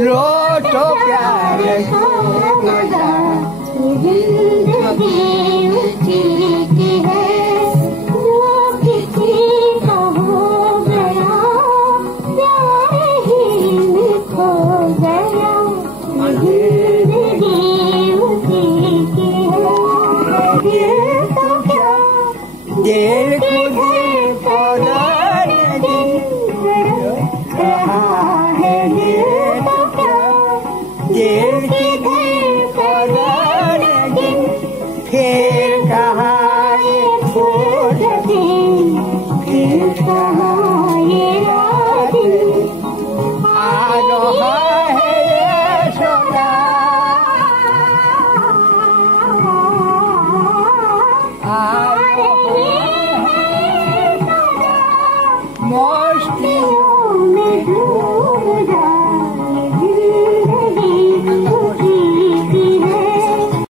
लौटो प्यार जिंदगी है जो किसी का हो गया प्यार ही में खो गया जिंदगी उसी की है ये तो क्या दिल मुझे पौधा नहीं रहा है ये तो क्या दिल की पौधा नहीं फिर कहाँ ये फूल फिर कहाँ ये रात आ रहा है ये सोना आ रही है मस्तियों में